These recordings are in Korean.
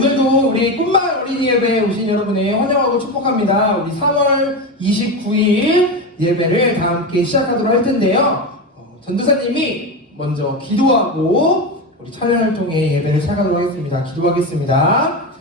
오늘도 우리 꿈마을 어린이 예배에 오신 여러분을 환영하고 축복합니다. 우리 3월 29일 예배를 다 함께 시작하도록 할 텐데요. 전도사님이 먼저 기도하고 우리 찬양을 통해 예배를 시작하도록 하겠습니다. 기도하겠습니다.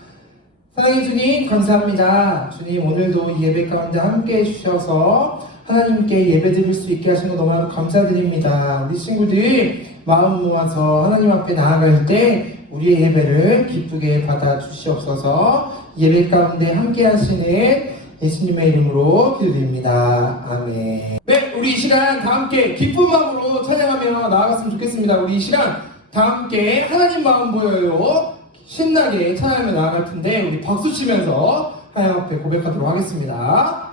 사랑의 주님 감사합니다. 주님 오늘도 이 예배 가운데 함께 해주셔서 하나님께 예배 드릴 수 있게 하신 거 너무나도 감사드립니다. 우리 친구들 마음 모아서 하나님 앞에 나아갈 때 우리의 예배를 기쁘게 받아주시옵소서. 예배 가운데 함께 하시는 예수님의 이름으로 기도드립니다. 아멘. 네, 우리 이 시간 다 함께 기쁜 마음으로 찬양하며 나아갔으면 좋겠습니다. 우리 이 시간 다 함께 하나님 마음 보여요. 신나게 찬양하며 나아갈 텐데 우리 박수 치면서 하나님 앞에 고백하도록 하겠습니다.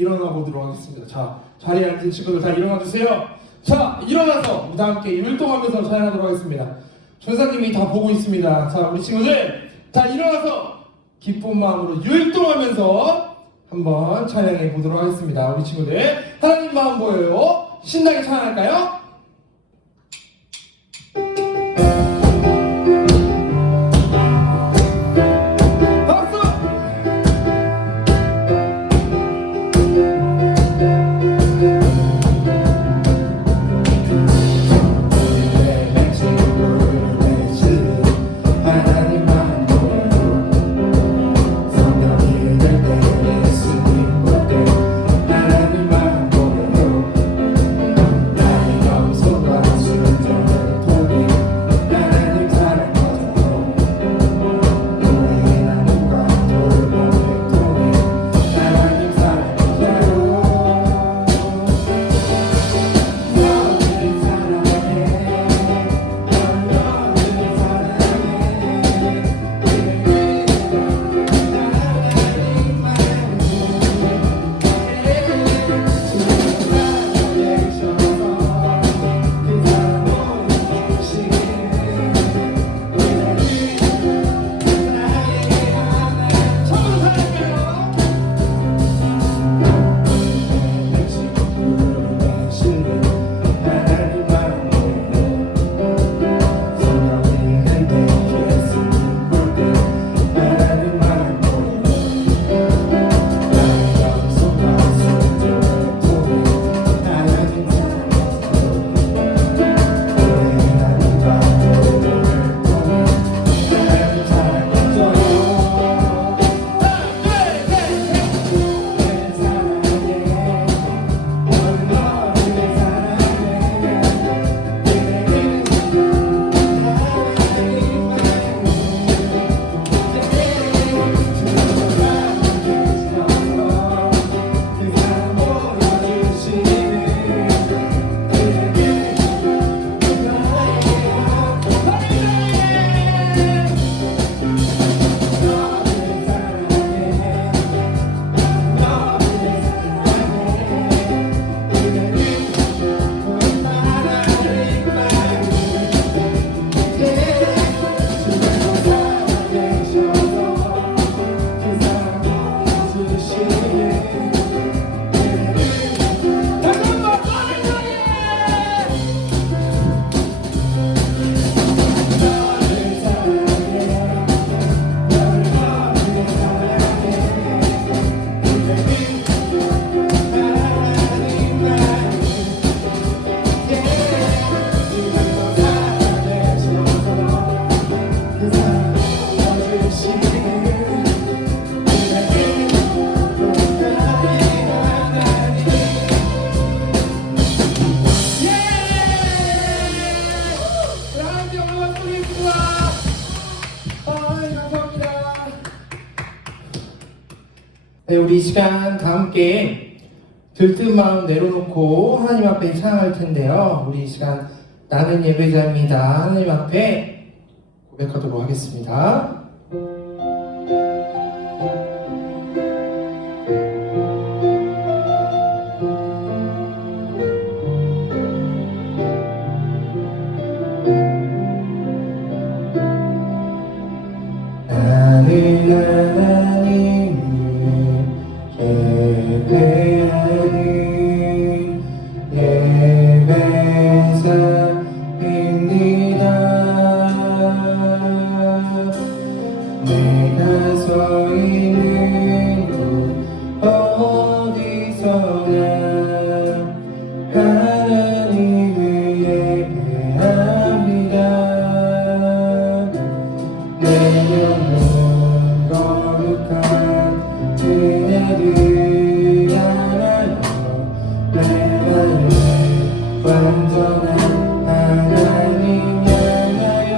일어나 보도록 하겠습니다. 자, 자리에 앉은 친구들 다 일어나 주세요. 자, 일어나서 다 함께 율동하면서 찬양하도록 하겠습니다. 전사님이 다 보고 있습니다. 자, 우리 친구들 다 일어나서 기쁜 마음으로 율동하면서 한번 찬양해 보도록 하겠습니다. 우리 친구들 하나님 마음 보여요. 신나게 찬양할까요? 네, 우리 이 시간 다 함께 들뜬 마음 내려놓고 하나님 앞에 찬양할 텐데요. 우리 이 시간 나는 예배자입니다. 하나님 앞에 고백하도록 하겠습니다. 나는 하나님을 예배하는 예배자입니다. 내가 서 있는 곳 어디서나 하나님을 예배합니다. 내 영혼 거룩한 그네를 향하여 내 마음을 완전한 하나님 향하여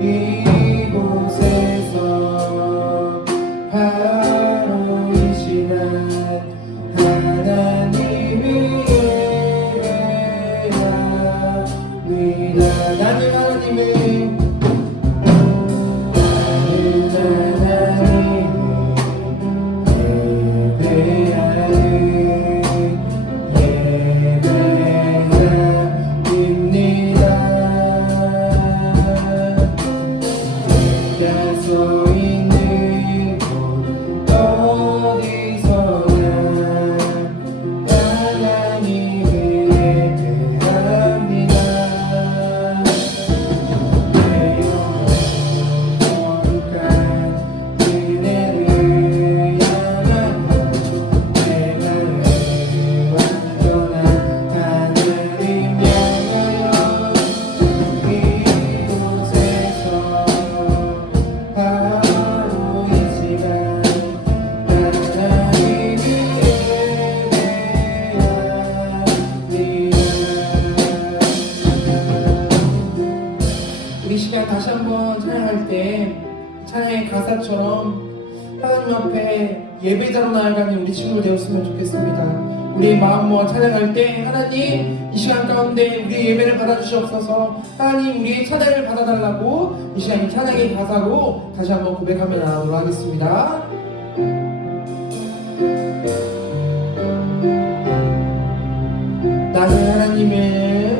이곳에서 바로 이 시간 하나님을 예배합니다. 나는 하나님을 다시 한번 찬양할 때 찬양의 가사처럼 하나님 앞에 예배자로 나아가는 우리 친구들 되었으면 좋겠습니다. 우리의 마음 모아 찬양할 때 하나님 이 시간 가운데 우리의 예배를 받아주시옵소서. 하나님 우리의 찬양을 받아달라고 이 시간 이 찬양의 가사로 다시 한번 고백하며 나가도록 하겠습니다. 나는 하나님의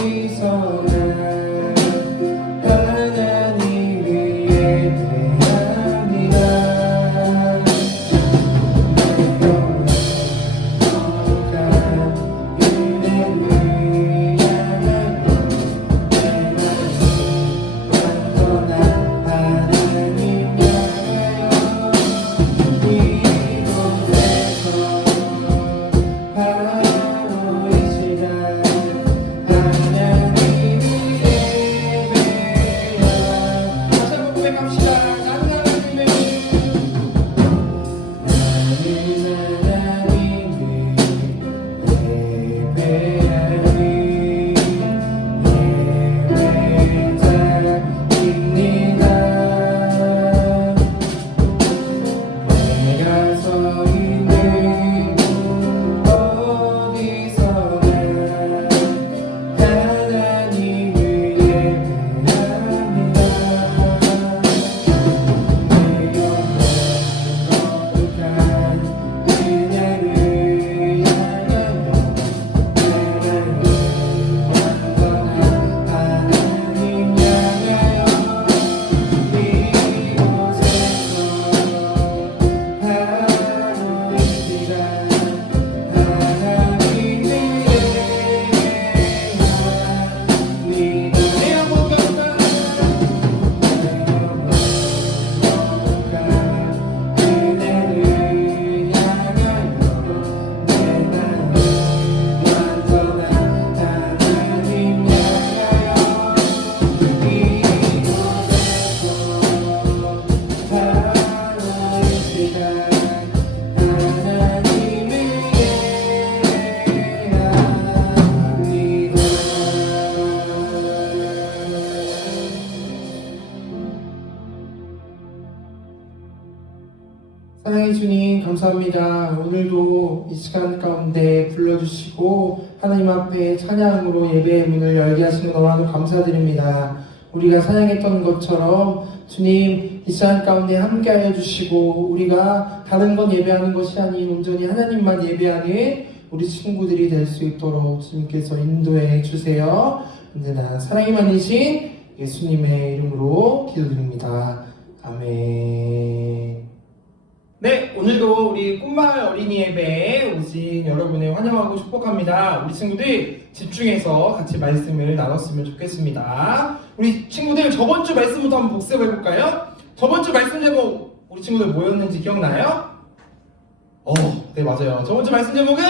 어디서나 사랑의 주님 감사합니다. 오늘도 이 시간 가운데 불러주시고 하나님 앞에 찬양으로 예배의 문을 열게 하시는 너무나도 감사드립니다. 우리가 찬양했던 것처럼 주님 이 시간 가운데 함께하여 주시고 우리가 다른 건 예배하는 것이 아닌 온전히 하나님만 예배하는 우리 친구들이 될 수 있도록 주님께서 인도해 주세요. 언제나 사랑이 많으신 예수님의 이름으로 기도드립니다. 아멘. 네, 오늘도 우리 꿈마을 어린이 예배에 오신 여러분을 환영하고 축복합니다. 우리 친구들 집중해서 같이 말씀을 나눴으면 좋겠습니다. 우리 친구들 저번 주 말씀부터 한번 복습해 볼까요? 저번 주 말씀 제목 우리 친구들 뭐였는지 기억나요? 네, 맞아요. 저번 주 말씀 제목은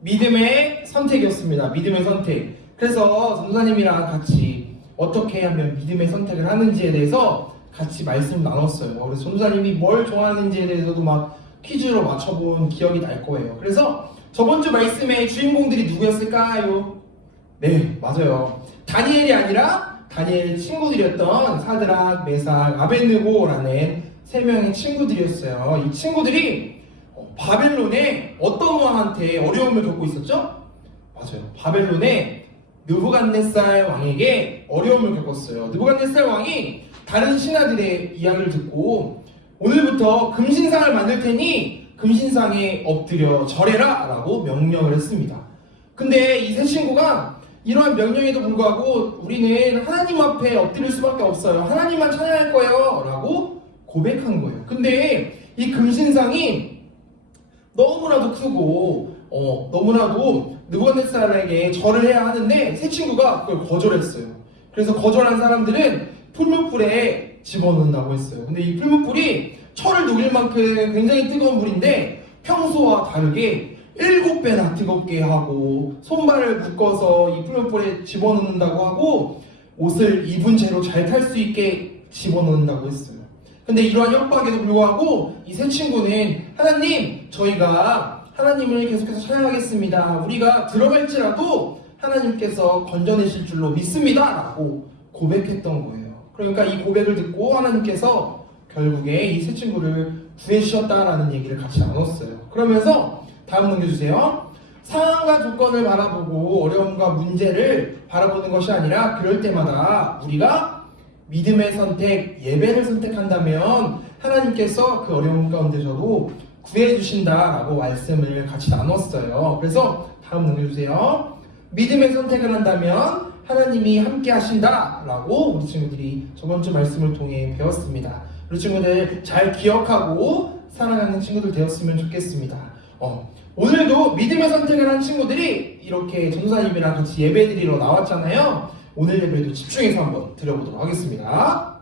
믿음의 선택이었습니다. 믿음의 선택. 그래서 전도사님이랑 같이 어떻게 하면 믿음의 선택을 하는지에 대해서 같이 말씀 나눴어요. 그래서 전도사님이 뭘 좋아하는지에 대해서도 막 퀴즈로 맞춰본 기억이 날 거예요. 그래서 저번 주 말씀의 주인공들이 누구였을까요? 네, 맞아요. 다니엘이 아니라 다니엘 친구들이었던 사드락, 메삭, 아벳느고라는 세 명의 친구들이었어요. 이 친구들이 바벨론의 어떤 왕한테 어려움을 겪고 있었죠? 맞아요. 바벨론의 느부갓네살 왕에게 어려움을 겪었어요. 느부갓네살 왕이 다른 신하들의 이야기를 듣고 오늘부터 금신상을 만들 테니 금신상에 엎드려 절해라 라고 명령을 했습니다. 근데 이 세 친구가 이러한 명령에도 불구하고 우리는 하나님 앞에 엎드릴 수밖에 없어요. 하나님만 찬양할 거예요 라고 고백한 거예요. 근데 이 금신상이 너무나도 크고 너무나도 느부갓네살에게 절을 해야 하는데 세 친구가 그걸 거절했어요. 그래서 거절한 사람들은 풀무불에 집어넣는다고 했어요. 근데 이 풀무불이 철을 녹일 만큼 굉장히 뜨거운 불인데 평소와 다르게 7배나 뜨겁게 하고 손발을 묶어서 이 풀무불에 집어넣는다고 하고 옷을 입은 채로 잘 탈 수 있게 집어넣는다고 했어요. 근데 이러한 협박에도 불구하고 이 세 친구는 하나님, 저희가 하나님을 계속해서 찬양하겠습니다. 우리가 들어갈지라도 하나님께서 건져내실 줄로 믿습니다 라고 고백했던 거예요. 그러니까 이 고백을 듣고 하나님께서 결국에 이 세 친구를 구해주셨다라는 얘기를 같이 나눴어요. 그러면서 다음 넘겨주세요. 상황과 조건을 바라보고 어려움과 문제를 바라보는 것이 아니라 그럴 때마다 우리가 믿음의 선택, 예배를 선택한다면 하나님께서 그 어려움 가운데서도 구해주신다라고 말씀을 같이 나눴어요. 그래서 다음 넘겨주세요. 믿음의 선택을 한다면 하나님이 함께 하신다라고 우리 친구들이 저번 주 말씀을 통해 배웠습니다. 우리 친구들 잘 기억하고 살아가는 친구들 되었으면 좋겠습니다. 오늘도 믿음의 선택을 한 친구들이 이렇게 전도사님이랑 같이 예배드리러 나왔잖아요. 오늘 예배도 집중해서 한번 드려보도록 하겠습니다.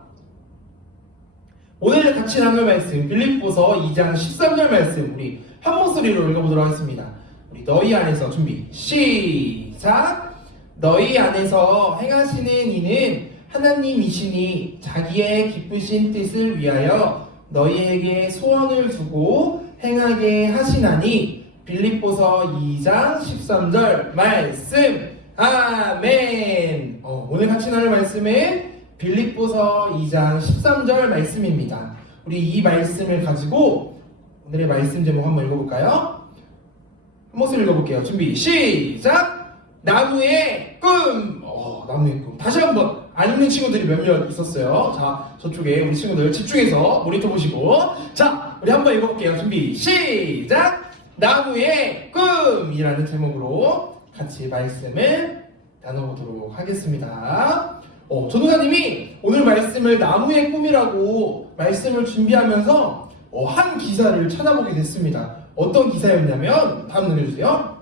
오늘 같이 나눌 말씀 빌립보서 2장 13절 말씀 우리 한 목소리로 읽어보도록 하겠습니다. 우리 너희 안에서 준비 시작. 너희 안에서 행하시는 이는 하나님이시니 자기의 기쁘신 뜻을 위하여 너희에게 소원을 두고 행하게 하시나니 빌립보서 2장 13절 말씀 아멘. 오늘 같이 나눌 말씀은 빌립보서 2장 13절 말씀입니다. 우리 이 말씀을 가지고 오늘의 말씀 제목 한번 읽어볼까요? 한 목소리 읽어볼게요. 준비 시작. 나무의 꿈. 나무의 꿈. 다시 한번 안 읽는 친구들이 몇몇 있었어요. 자, 저쪽에 우리 친구들 집중해서 모니터 보시고 자, 우리 한번 읽어볼게요. 준비 시작. 나무의 꿈이라는 제목으로 같이 말씀을 나눠보도록 하겠습니다. 전도사님이 오늘 말씀을 나무의 꿈이라고 말씀을 준비하면서 한 기사를 찾아보게 됐습니다. 어떤 기사였냐면 다음 넘겨주세요.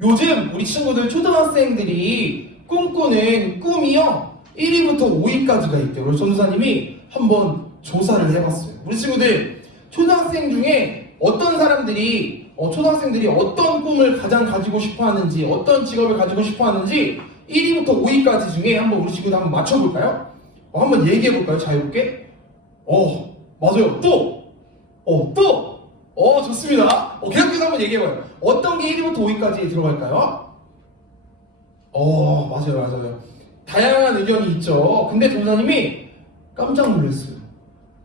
요즘 우리 친구들 초등학생들이 꿈꾸는 꿈이요 1위부터 5위까지가 있대요. 그래서 전도사님이 한번 조사를 해봤어요. 우리 친구들 초등학생 중에 어떤 사람들이 초등학생들이 어떤 꿈을 가장 가지고 싶어 하는지 어떤 직업을 가지고 싶어 하는지 1위부터 5위까지 중에 한번 우리 친구들 한번 맞춰볼까요? 한번 얘기해볼까요? 자유롭게? 맞아요. 좋습니다. 계속해서 한번 얘기해봐요. 어떤 게 1위부터 5위까지 들어갈까요? 맞아요. 다양한 의견이 있죠. 근데 전도사님이 깜짝 놀랐어요.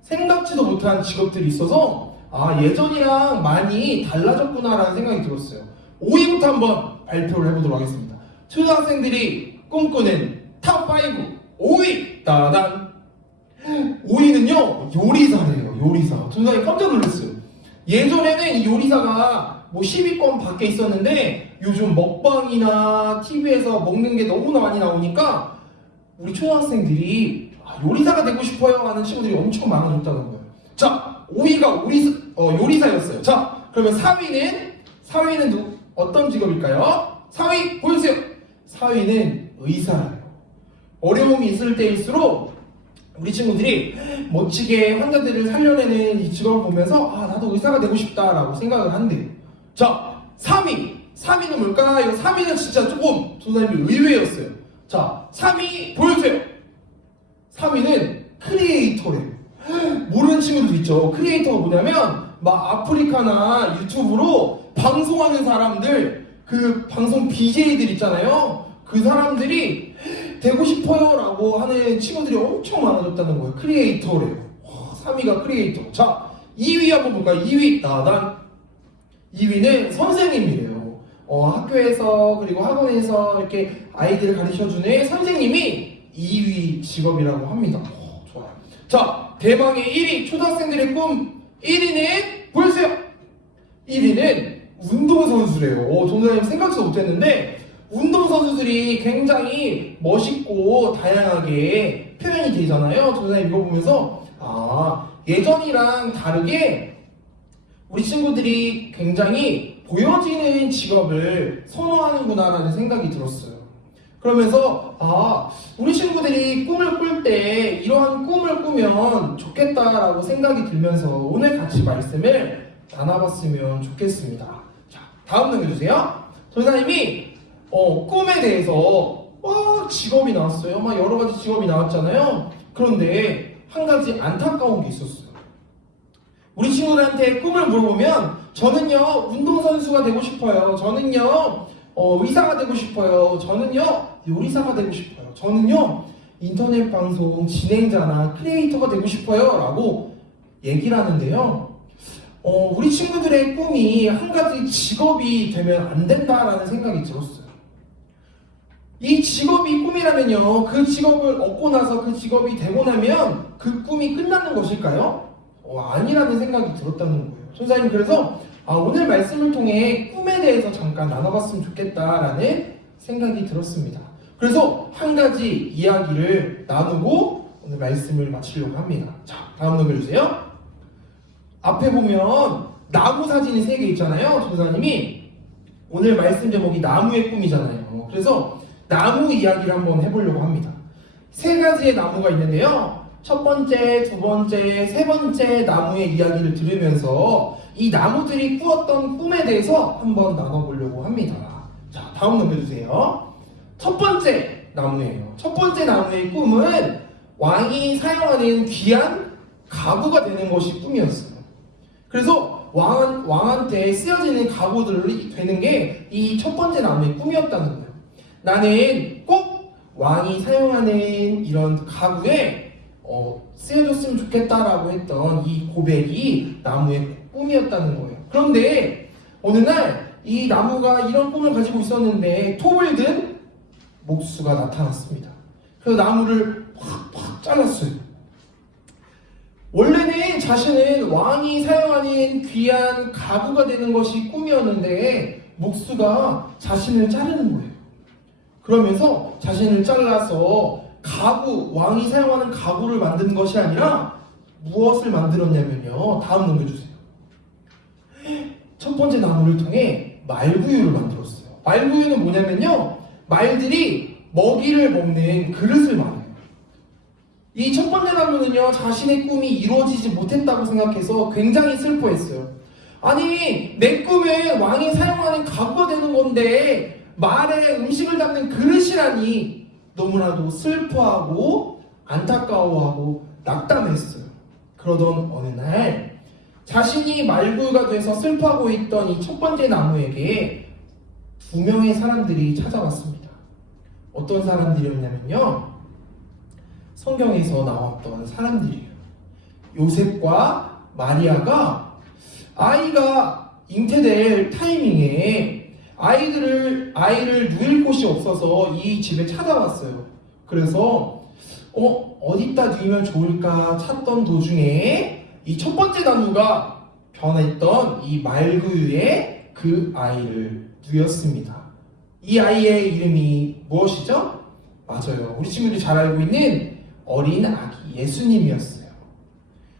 생각지도 못한 직업들이 있어서 예전이랑 많이 달라졌구나라는 생각이 들었어요. 5위부터 한번 발표를 해보도록 하겠습니다. 초등학생들이 꿈꾸는 탑5 5위 따단 5위는요 요리사래요. 요리사. 선생님 깜짝 놀랐어요. 예전에는 이 요리사가 뭐 10위권 밖에 있었는데 요즘 먹방이나 TV에서 먹는 게 너무나 많이 나오니까 우리 초등학생들이 요리사가 되고 싶어요 하는 친구들이 엄청 많아졌다는 거예요. 자, 5위가 요리사였어요. 자, 그러면 4위는 어떤 직업일까요? 4위 보여주세요. 4위는 의사예요. 어려움이 있을 때일수록 우리 친구들이 멋지게 환자들을 살려내는 이 직업을 보면서 나도 의사가 되고 싶다라고 생각을 한대요. 자, 3위는 뭘까요? 3위는 진짜 조금 선생님이 의외였어요. 자, 3위 보여주세요. 3위는 크리에이터래요. 모르는 친구들 있죠. 크리에이터가 뭐냐면 막 아프리카나 유튜브로 방송하는 사람들, 그 방송 BJ들 있잖아요. 그 사람들이 되고 싶어요 라고 하는 친구들이 엄청 많아졌다는 거예요. 크리에이터래요. 3위가 크리에이터. 자, 2위 한번 볼까요? 2위 따단. 2위는 선생님이래요. 학교에서 그리고 학원에서 이렇게 아이들을 가르쳐주는 선생님이 2위 직업이라고 합니다. 좋아요. 자, 대망의 1위 초등학생들의 꿈 1위는 보여주세요. 1위는 운동선수래요. 전자님 생각지도 못했는데 운동선수들이 굉장히 멋있고 다양하게 표현이 되잖아요. 전자님 이거 보면서 예전이랑 다르게 우리 친구들이 굉장히 보여지는 직업을 선호하는구나라는 생각이 들었어요. 그러면서 우리 친구들이 꿈을 꿀 때 이러한 꿈을 꾸면 좋겠다라고 생각이 들면서 오늘 같이 말씀을 나눠봤으면 좋겠습니다. 자, 다음 넘겨주세요. 전사님이 꿈에 대해서 직업이 나왔어요. 막 여러 가지 직업이 나왔잖아요. 그런데 한 가지 안타까운 게 있었어요. 우리 친구들한테 꿈을 물어보면 저는요 운동선수가 되고 싶어요. 저는요 의사가 되고 싶어요. 저는요 요리사가 되고 싶어요. 저는요 인터넷 방송 진행자나 크리에이터가 되고 싶어요 라고 얘기를 하는데요. 우리 친구들의 꿈이 한 가지 직업이 되면 안 된다라는 생각이 들었어요. 이 직업이 꿈이라면요 그 직업을 얻고 나서 그 직업이 되고 나면 그 꿈이 끝나는 것일까요? 아니라는 생각이 들었다는 거예요. 선생님 그래서 오늘 말씀을 통해 꿈에 대해서 잠깐 나눠봤으면 좋겠다라는 생각이 들었습니다. 그래서 한 가지 이야기를 나누고 오늘 말씀을 마치려고 합니다. 자, 다음 넘겨주세요. 앞에 보면 나무 사진이 3개 있잖아요. 전사님이 오늘 말씀 제목이 나무의 꿈이잖아요. 그래서 나무 이야기를 한번 해보려고 합니다. 3가지의 나무가 있는데요. 첫 번째, 두 번째, 세 번째 나무의 이야기를 들으면서 이 나무들이 꾸었던 꿈에 대해서 한번 나눠보려고 합니다. 자, 다음 넘겨주세요. 첫 번째 나무예요. 첫 번째 나무의 꿈은 왕이 사용하는 귀한 가구가 되는 것이 꿈이었어요. 그래서 왕한테 쓰여지는 가구들이 되는 게 이 첫 번째 나무의 꿈이었다는 거예요. 나는 꼭 왕이 사용하는 이런 가구에 쓰여줬으면 좋겠다라고 했던 이 고백이 나무의 꿈이었다는 거예요. 그런데 어느 날 이 나무가 이런 꿈을 가지고 있었는데 톱을 든 목수가 나타났습니다. 그래서 나무를 확 잘랐어요. 원래는 자신은 왕이 사용하는 귀한 가구가 되는 것이 꿈이었는데 목수가 자신을 자르는 거예요. 그러면서 자신을 잘라서 왕이 사용하는 가구를 만드는 것이 아니라 무엇을 만들었냐면요. 다음 넘겨주세요. 첫 번째 나무를 통해 말구유를 만들었어요. 말구유는 뭐냐면요. 말들이 먹이를 먹는 그릇을 말해요. 이 첫 번째 나무는요. 자신의 꿈이 이루어지지 못했다고 생각해서 굉장히 슬퍼했어요. 아니 내 꿈은 왕이 사용하는 가구가 되는 건데 말에 음식을 담는 그릇이라니 너무나도 슬퍼하고 안타까워하고 낙담했어요. 그러던 어느 날 자신이 말구유가 돼서 슬퍼하고 있던 이 첫 번째 나무에게 2명의 사람들이 찾아왔습니다. 어떤 사람들이었냐면요. 성경에서 나왔던 사람들이에요. 요셉과 마리아가 아이가 잉태될 타이밍에 아이를 누일 곳이 없어서 이 집에 찾아왔어요. 그래서 어디다 누이면 좋을까 찾던 도중에 이 첫 번째 나무가 변했던 이 말구유에 그 아이를 누였습니다. 이 아이의 이름이 무엇이죠? 맞아요. 우리 친구들이 잘 알고 있는 어린 아기 예수님이었어요.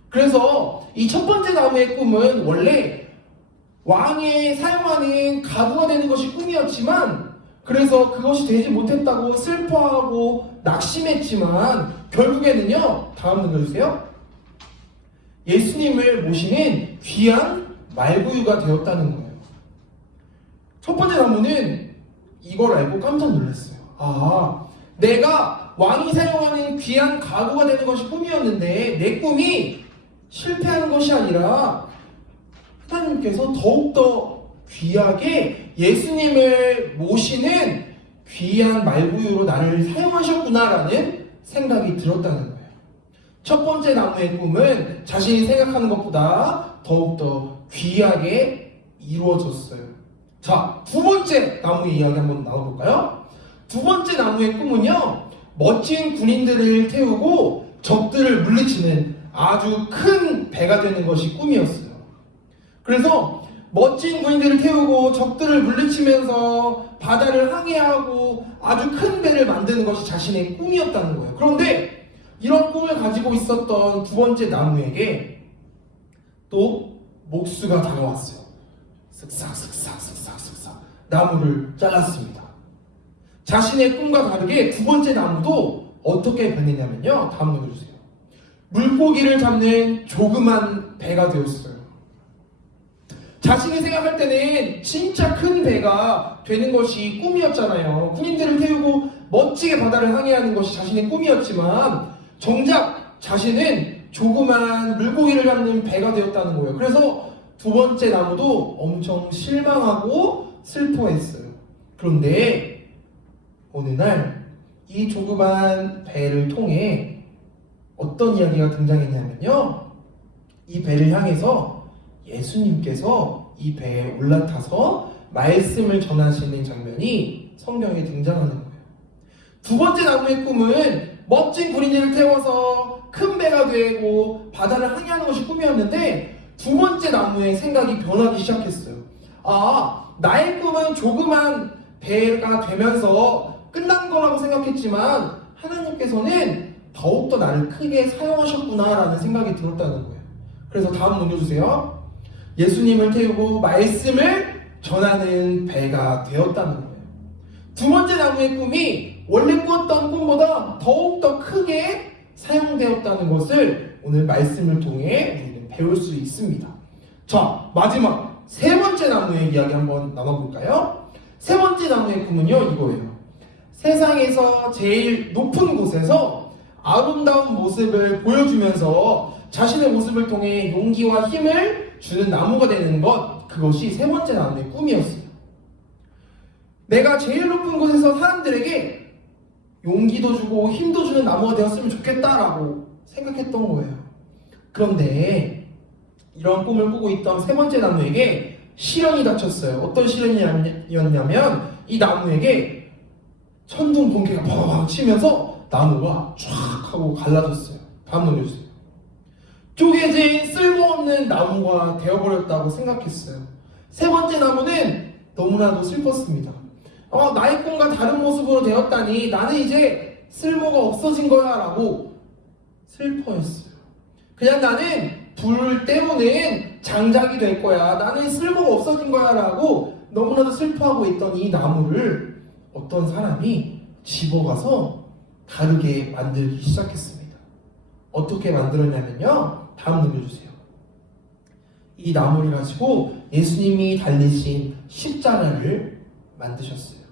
그래서 이 첫 번째 나무의 꿈은 원래 왕이 사용하는 가구가 되는 것이 꿈이었지만, 그래서 그것이 되지 못했다고 슬퍼하고 낙심했지만 결국에는요, 다음 눌러주세요. 예수님을 모시는 귀한 말구유가 되었다는 거예요. 첫 번째 나무는 이걸 알고 깜짝 놀랐어요. 아, 내가 왕이 사용하는 귀한 가구가 되는 것이 꿈이었는데 내 꿈이 실패하는 것이 아니라 하나님께서 더욱더 귀하게 예수님을 모시는 귀한 말구유로 나를 사용하셨구나라는 생각이 들었다는 거예요. 첫 번째 나무의 꿈은 자신이 생각하는 것보다 더욱더 귀하게 이루어졌어요. 자, 두 번째 나무의 이야기 한번 나눠볼까요? 두 번째 나무의 꿈은요, 멋진 군인들을 태우고 적들을 물리치는 아주 큰 배가 되는 것이 꿈이었어요. 그래서 멋진 군인들을 태우고 적들을 물리치면서 바다를 항해하고 아주 큰 배를 만드는 것이 자신의 꿈이었다는 거예요. 그런데 이런 꿈을 가지고 있었던 두 번째 나무에게 또 목수가 다가왔어요. 쓱싹 나무를 잘랐습니다. 자신의 꿈과 다르게 두 번째 나무도 어떻게 변했냐면요, 다음 눌러주세요. 물고기를 잡는 조그만 배가 되었어요. 자신이 생각할 때는 진짜 큰 배가 되는 것이 꿈이었잖아요. 군인들을 태우고 멋지게 바다를 항해하는 것이 자신의 꿈이었지만 정작 자신은 조그만 물고기를 잡는 배가 되었다는 거예요. 그래서 두 번째 나무도 엄청 실망하고 슬퍼했어요. 그런데 어느 날 이 조그만 배를 통해 어떤 이야기가 등장했냐면요, 이 배를 향해서 예수님께서 이 배에 올라타서 말씀을 전하시는 장면이 성경에 등장하는 거예요. 두 번째 나무의 꿈은 멋진 군인들을 태워서 큰 배가 되고 바다를 항해하는 것이 꿈이었는데, 두 번째 나무의 생각이 변하기 시작했어요. 아, 나의 꿈은 조그만 배가 되면서 끝난 거라고 생각했지만 하나님께서는 더욱더 나를 크게 사용하셨구나라는 생각이 들었다는 거예요. 그래서 다음 넘겨주세요. 예수님을 태우고 말씀을 전하는 배가 되었다는 거예요. 두 번째 나무의 꿈이 원래 꾸었던 꿈보다 더욱더 크게 사용되었다는 것을 오늘 말씀을 통해 우리는 배울 수 있습니다. 자, 마지막 세 번째 나무의 이야기 한번 나눠볼까요? 세 번째 나무의 꿈은요, 이거예요. 세상에서 제일 높은 곳에서 아름다운 모습을 보여주면서 자신의 모습을 통해 용기와 힘을 주는 나무가 되는 것, 그것이 세 번째 나무의 꿈이었어요. 내가 제일 높은 곳에서 사람들에게 용기도 주고 힘도 주는 나무가 되었으면 좋겠다라고 생각했던 거예요. 그런데 이런 꿈을 꾸고 있던 세 번째 나무에게 시련이 닥쳤어요. 어떤 시련이었냐면 이 나무에게 천둥 번개가 펑 치면서 나무가 쫙 하고 갈라졌어요. 다음 넘겨주세요. 쪼개진 쓸모없는 나무가 되어버렸다고 생각했어요. 세 번째 나무는 너무나도 슬펐습니다. 나의 꿈과 다른 모습으로 되었다니 나는 이제 쓸모가 없어진 거야 라고 슬퍼했어요. 그냥 나는 불을 때우는 장작이 될 거야, 나는 쓸모가 없어진 거야 라고 너무나도 슬퍼하고 있던 이 나무를 어떤 사람이 집어가서 다르게 만들기 시작했습니다. 어떻게 만들었냐면요, 다음 넘겨주세요. 이 나무를 가지고 예수님이 달리신 십자가를 만드셨어요.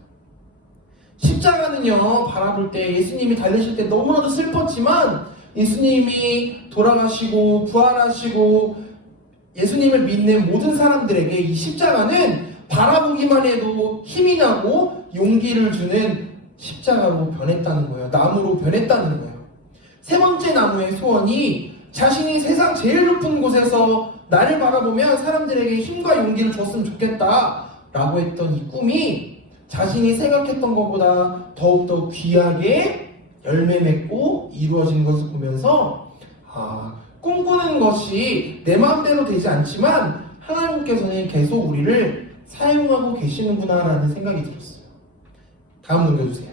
십자가는요, 바라볼 때 예수님이 달리실 때 너무나도 슬펐지만 예수님이 돌아가시고 부활하시고 예수님을 믿는 모든 사람들에게 이 십자가는 바라보기만 해도 힘이 나고 용기를 주는 십자가로 변했다는 거예요. 나무로 변했다는 거예요. 세 번째 나무의 소원이 자신이 세상 제일 높은 곳에서 나를 바라보면 사람들에게 힘과 용기를 줬으면 좋겠다 라고 했던 이 꿈이 자신이 생각했던 것보다 더욱더 귀하게 열매 맺고 이루어진 것을 보면서 꿈꾸는 것이 내 마음대로 되지 않지만 하나님께서는 계속 우리를 사용하고 계시는구나 라는 생각이 들었어요. 다음 넘겨주세요.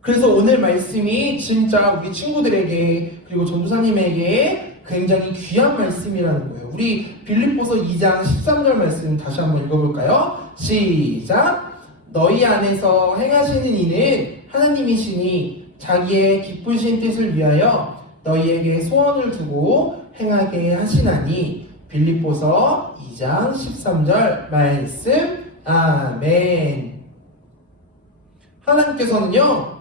그래서 오늘 말씀이 진짜 우리 친구들에게 그리고 전도사님에게 굉장히 귀한 말씀이라는 거예요. 우리 빌립보서 2장 13절 말씀 다시 한번 읽어볼까요? 시작! 너희 안에서 행하시는 이는 하나님이시니 자기의 기쁘신 뜻을 위하여 너희에게 소원을 두고 행하게 하시나니. 빌립보서 2장 13절 말씀. 아멘. 하나님께서는요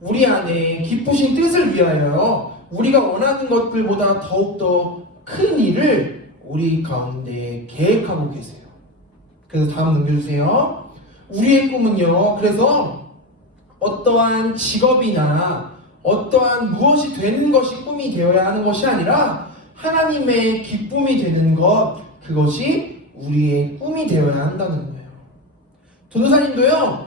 우리 안에 기쁘신 뜻을 위하여 우리가 원하는 것들보다 더욱더 큰 일을 우리 가운데 계획하고 계세요. 그래서 다음 넘겨주세요. 우리의 꿈은요, 그래서 어떠한 직업이나 어떠한 무엇이 되는 것이 꿈이 되어야 하는 것이 아니라 하나님의 기쁨이 되는 것, 그것이 우리의 꿈이 되어야 한다는 거예요. 전도사님도요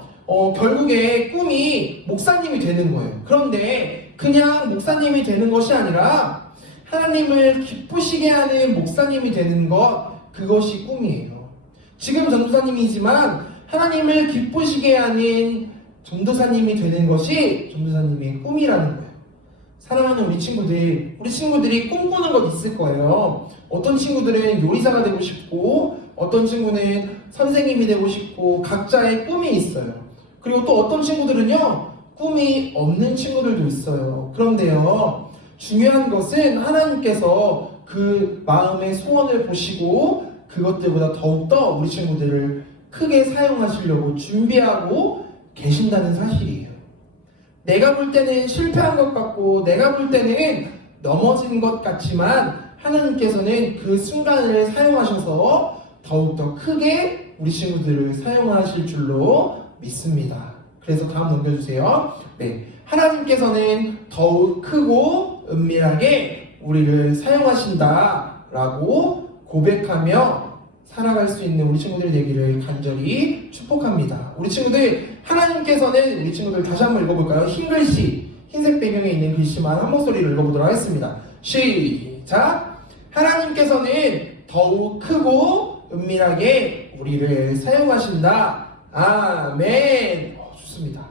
결국에 꿈이 목사님이 되는 거예요. 그런데 그냥 목사님이 되는 것이 아니라 하나님을 기쁘시게 하는 목사님이 되는 것, 그것이 꿈이에요. 지금 전도사님이지만 하나님을 기쁘시게 하는 전도사님이 되는 것이 전도사님의 꿈이라는 거예요. 사랑하는 우리 친구들이 꿈꾸는 것 있을 거예요. 어떤 친구들은 요리사가 되고 싶고, 어떤 친구는 선생님이 되고 싶고, 각자의 꿈이 있어요. 그리고 또 어떤 친구들은요, 꿈이 없는 친구들도 있어요. 그런데요, 중요한 것은 하나님께서 그 마음의 소원을 보시고 그것들보다 더욱더 우리 친구들을 크게 사용하시려고 준비하고 계신다는 사실이에요. 내가 볼 때는 실패한 것 같고 내가 볼 때는 넘어진 것 같지만 하나님께서는 그 순간을 사용하셔서 더욱더 크게 우리 친구들을 사용하실 줄로 믿습니다. 그래서 다음 넘겨주세요. 네, 하나님께서는 더욱 크고 은밀하게 우리를 사용하신다 라고 고백하며 살아갈 수 있는 우리 친구들이 되기를 간절히 축복합니다. 우리 친구들, 하나님께서는, 우리 친구들 다시 한번 읽어볼까요? 흰 글씨, 흰색 배경에 있는 글씨만 한 목소리로 읽어보도록 하겠습니다. 시작! 하나님께서는 더욱 크고 은밀하게 우리를 사용하신다. 아멘. 좋습니다.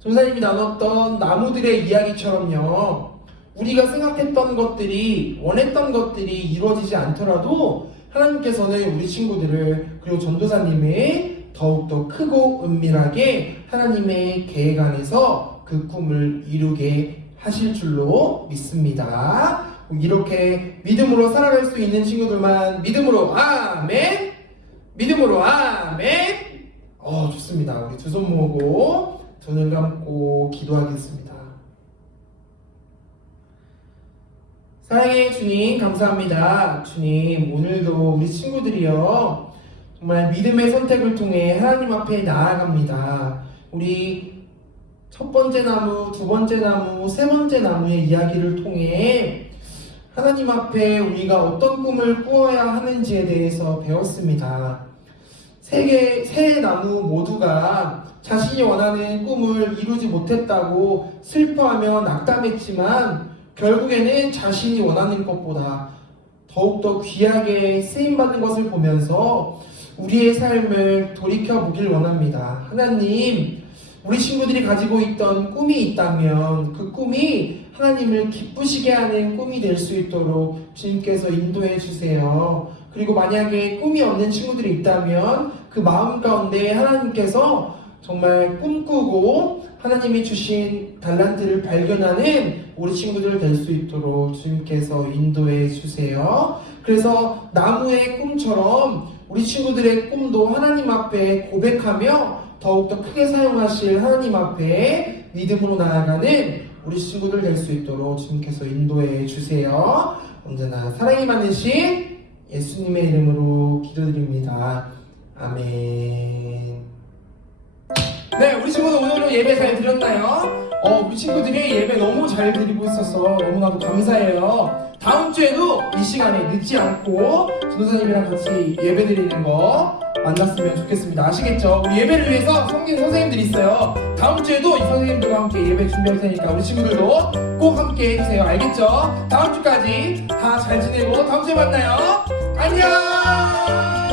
전사님이 나눴던 나무들의 이야기처럼요, 우리가 생각했던 것들이, 원했던 것들이 이루어지지 않더라도 하나님께서는 우리 친구들을, 그리고 전도사님의 더욱더 크고 은밀하게 하나님의 계획 안에서 그 꿈을 이루게 하실 줄로 믿습니다. 이렇게 믿음으로 살아갈 수 있는 친구들만 믿음으로 아멘! 믿음으로 아멘! 좋습니다. 우리 두 손 모으고 두 눈 감고 기도하겠습니다. 사랑의 주님, 감사합니다. 주님, 오늘도 우리 친구들이요, 정말 믿음의 선택을 통해 하나님 앞에 나아갑니다. 우리 첫 번째 나무, 두 번째 나무, 세 번째 나무의 이야기를 통해 하나님 앞에 우리가 어떤 꿈을 꾸어야 하는지에 대해서 배웠습니다. 세 나무 모두가 자신이 원하는 꿈을 이루지 못했다고 슬퍼하며 낙담했지만 결국에는 자신이 원하는 것보다 더욱더 귀하게 쓰임받는 것을 보면서 우리의 삶을 돌이켜보길 원합니다. 하나님, 우리 친구들이 가지고 있던 꿈이 있다면 그 꿈이 하나님을 기쁘시게 하는 꿈이 될 수 있도록 주님께서 인도해 주세요. 그리고 만약에 꿈이 없는 친구들이 있다면 그 마음 가운데 하나님께서 정말 꿈꾸고 하나님이 주신 달란트를 발견하는 우리 친구들 될 수 있도록 주님께서 인도해 주세요. 그래서 나무의 꿈처럼 우리 친구들의 꿈도 하나님 앞에 고백하며 더욱더 크게 사용하실 하나님 앞에 믿음으로 나아가는 우리 친구들 될 수 있도록 주님께서 인도해 주세요. 언제나 사랑이 많으신 예수님의 이름으로 기도드립니다. 아멘. 네, 우리 친구들 오늘도 예배 잘 드렸나요? 우리 친구들이 예배 너무 잘 드리고 있었어. 너무나도 감사해요. 다음 주에도 이 시간에 늦지 않고 전도사님이랑 같이 예배 드리는 거 만났으면 좋겠습니다. 아시겠죠? 우리 예배를 위해서 섬기는 선생님들이 있어요. 다음 주에도 이 선생님들과 함께 예배 준비할 테니까 우리 친구들도 꼭 함께 해주세요. 알겠죠? 다음 주까지 다 잘 지내고 다음 주에 만나요. 안녕!